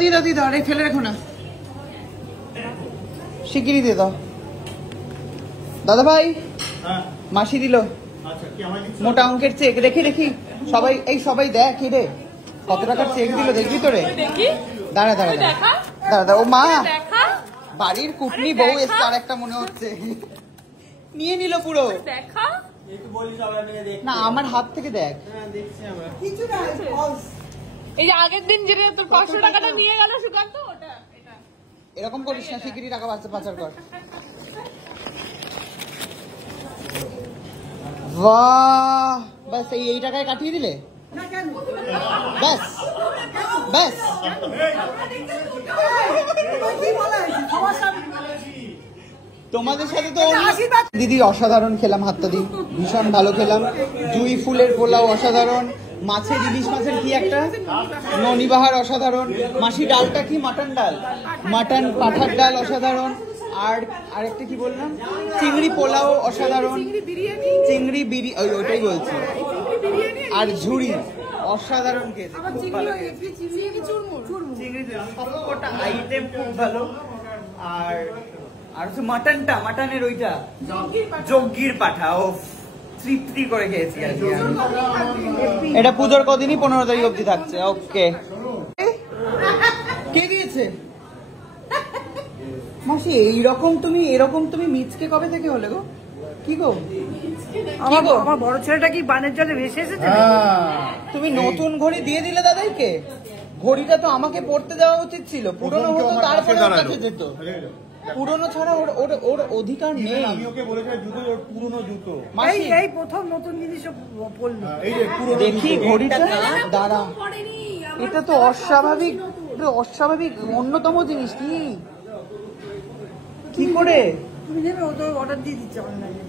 দিয়ে দাও, দিয়ে দাও, আরে ফেলে রেখো না, শিগগিরই দিয়ে দাও। দাদা ভাই, মাসি দিল মোটা অঙ্কের চেক, দেখি দেখি সবাই, এই সবাই দেখ রে কত টাকার চেক দিল, দেখবি তো রে? দাঁড়া দাঁড়া দাঁড়া দাঁড়া, ও মা বাড়ির কুটনি বউ এসছে আর একটা মনে হচ্ছে, নিয়ে নিল পুরো। না আমার হাত থেকে দেখ, এই যে আগের দিন যেটা তোর 500 টাকাটা নিয়ে গেল সুকান্ত, ওটা এরকম করিস না, শিগগিরই টাকা পাচার কর। বাহ, বাস এই টাকায় কাটিয়ে দিলে, ব্যাস ব্যাস। তোমাদের সাথে তো দিদি অসাধারণ খেলাম, হাতটা দিই, ভীষণ ভালো খেলাম। জুই ফুলের পোলাও অসাধারণ, মাছের ইলিশ মাছের কি একটা ননিবাহার অসাধারণ, মাসি ডালটা কি মাটন ডাল, মাটন পাঠার ডাল অসাধারণ, আর আরেকটা কি বললাম, চিংড়ি পোলাও অসাধারণ, চিংড়ি বিরিয়ানি ওইটাই বলছি, আর ঝুড়ি অসাধারণ খেয়েছে, খুব ভালো খেয়েছে, চিংড়ি সবকটা আইটেম খুব ভালো। আর আর হচ্ছে মাটনটা, মাটনের ওইটা জগ্গির পাঠা, ও তৃপ্তি করে খেয়েছি আর কি। এটা পুজোর কদিনই 15 তারিখ অব্দি থাকছে। ওকে, কে দিয়েছে মাসি? এইরকম তুমি এরকম তুমি মিচকে কবে থেকে হলে গো? কি গো আমার বড় ছেলেটা কি বানের জলে ভেসে এসেছে? তুমি নতুন ঘড়ি দিয়ে দিলে দাদাইকে, ঘড়িটা তো আমাকে পড়তে দেওয়া উচিত ছিল, পুরনো হতো তারপরে যেত, পুরনো ছাড়া ওর অধিকার নেই। আমি ওকে বলেছিলাম জুতো, ওর পুরনো জুতো, এই প্রথম নতুন জিনিস পড়লো, এই যে পুরনো দেখি ঘড়িটা, দাঁড়া, এটা তো অস্বাভাবিক, অস্বাভাবিক অন্যতম জিনিস। কি করে তুমি নেবে? ও তো অর্ডার দিয়ে দিচ্ছে অনলাইনে,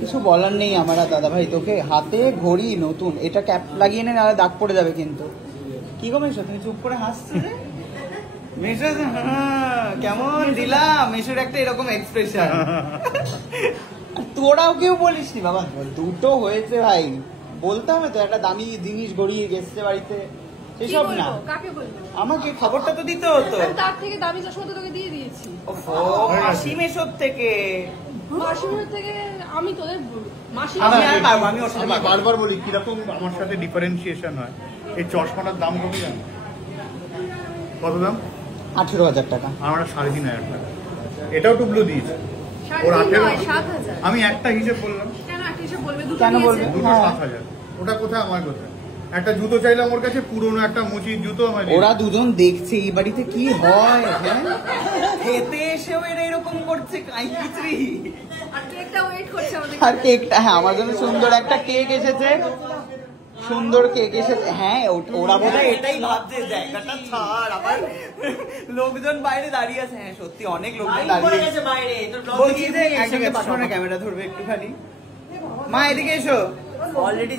কিছু বলার নেই আমার দাদা ভাই, তোকে হাতে ঘড়ি নতুন, এটা ক্যাপ লাগিয়ে নে, নাহলে দাগ পড়ে যাবে কিন্তু। কি গো মেশো, তুমি চুপ করে হাসছো রে? মেশো কেমন দিলাম, মেশোর একটা এরকম এক্সপ্রেশন, তোরাও কেউ বলিস নি বাবা? দুটো হয়েছে ভাই, বলতে হবে তো, একটা দামি জিনিস গড়িয়ে গেছে বাড়িতে, সেসব না, আমাকে খবরটা তো দিতে হতো। তার থেকে দামি চশমা তো তোকে দিয়ে দিয়েছি। ওফো, মাসি মেশোর থেকে, মাসিমের থেকে আমি তোদের মাসি, আমি বারবার বলি কিরকম আমার সাথে ডিফারেন্সিয়েশন হয়। এই চশমাটার দাম কত জানো? কত দাম? 18,000 টাকা। আমার 3,500 টাকা। এটাও টুবলু দিয়েছে, ওর 18,000। আমি একটা হিসেব বললাম, কেন বলবে? দুটো 7,000। ওটা কোথায় আমার কোথায়? একটা জুতো চাইলাম ওর কাছে, পুরোনো একটা মুচির জুতো আমার। ওরা দুজন দেখছে এই বাড়িতে কি হয়, হ্যাঁ খেতে এসেও এরা এরকম করছে, আর কেকটা, হ্যাঁ আমার জন্য সুন্দর একটা কেক এসেছে, সুন্দর কেক এসেছে। হ্যাঁ ওরা বোধহয় এটাই ভাবছে, জায়গাটা ছাড়, আবার লোকজন বাইরে দাঁড়িয়ে আছে। হ্যাঁ সত্যি অনেক লোকজন দাঁড়িয়ে আছে বাইরে। বলছি যে একজনকে পাঠানো, ক্যামেরা ধরবে একটুখানি, মা এদিকে এসো। অলরেডি